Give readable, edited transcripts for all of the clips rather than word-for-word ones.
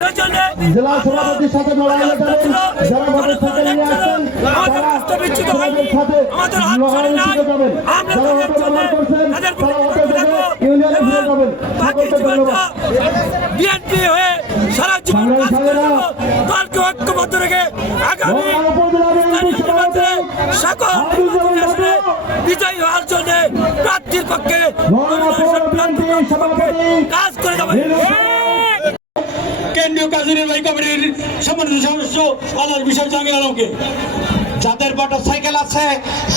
জেলা সভাপতির সাথে লড়াই যাবেন, যারা মোটরসাইকেল নিয়ে আসছেন তাদের সাথে লড়াই দিতে যাবেন, যারা অটো ব্যবহার করছেন তারা অটো থেকে ইউনিয়নে ফিরে যাবেন। সকলকে ধন্যবাদ। বিএনপি হয়ে সারা জীবন কাজ করে যাব, দলকে ঐক্যবদ্ধ রেখে আগামী নির্বাচনে সকল আসনে বিজয়ী হওয়ার জন্য প্রার্থীর পক্ষে কাজ করে যাবে। কেন্দ্রীয় কার্যনির্বাহী কমিটির সম্মানিত সদস্য আলাল বিষয় জাহাঙ্গীর আলমকে, যাদের মোটরসাইকেল আছে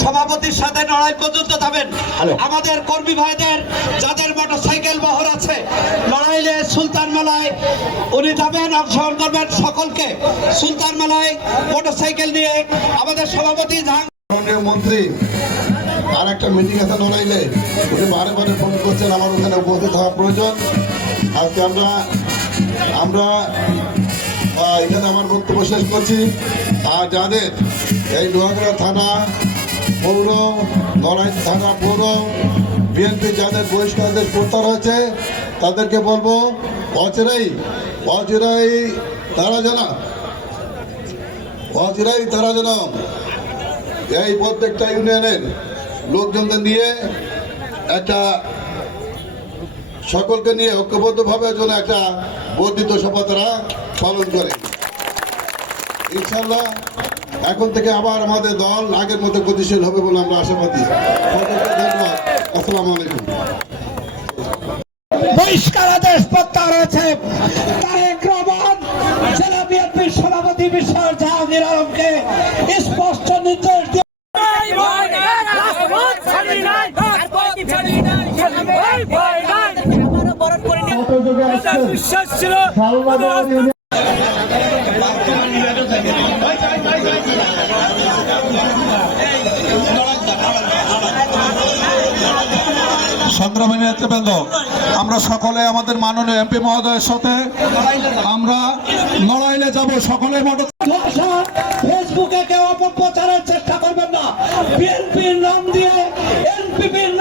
সভাপতির সাথে লড়াই পর্যন্ত যাবেন। আমাদের কর্মী ভাইদের যাদের মোটরসাইকেল বহর আছে লড়াইলে সুলতান মেলায় উনি যাবেন, অংশগ্রহণ করবেন। সকলকে সুলতান মেলায় মোটরসাইকেল নিয়ে আমাদের সভাপতি মাননীয় মন্ত্রী আর একটা মিটিং আছে লড়াইলে, উনি বারে বারে ফোন করছেন আমার ওখানে উপস্থিত হওয়া প্রয়োজন। আজকে আমরা এখানে আমার বক্তব্য শেষ করছি। আর যাদের এই লোহাগড়া থানা পৌর, লড়াই থানা পৌর বিএনপি যাদের বহিষ্কারদের প্রত্যাহার হয়েছে তাদেরকে বলবো অচিরেই তারা যেন এই প্রত্যেকটা ইউনিয়নের লোকজনদের নিয়ে একটা সকলকে নিয়ে ঐক্যবদ্ধভাবে যেন একটা বর্ধিত সভা তারা পালন করে। ইনশাল্লাহ এখন থেকে আবার আমাদের দল আগের মতো গতিশীল হবে বলে আমরা আশাবাদী। ধন্যবাদ। আসসালামু আলাইকুম। বহিষ্কার আদেশ প্রত্যাহার হয়েছে। তারেক রহমান জেলা বিএনপির সভাপতি বিশ্বর জাহাঙ্গীর আলমকে স্পষ্ট নির্দেশ দিয়ে বিশ্বাস ছিল সংগ্রামী নেতৃবৃন্দ, আমরা সকলে আমাদের মাননীয় এমপি মহোদয়ের সাথে আমরা লড়াইলে যাব। সকলে ফেসবুকে কেউ অপপ্রচারের চেষ্টা করবেন না। বিএনপির নাম দিয়ে এনপিপির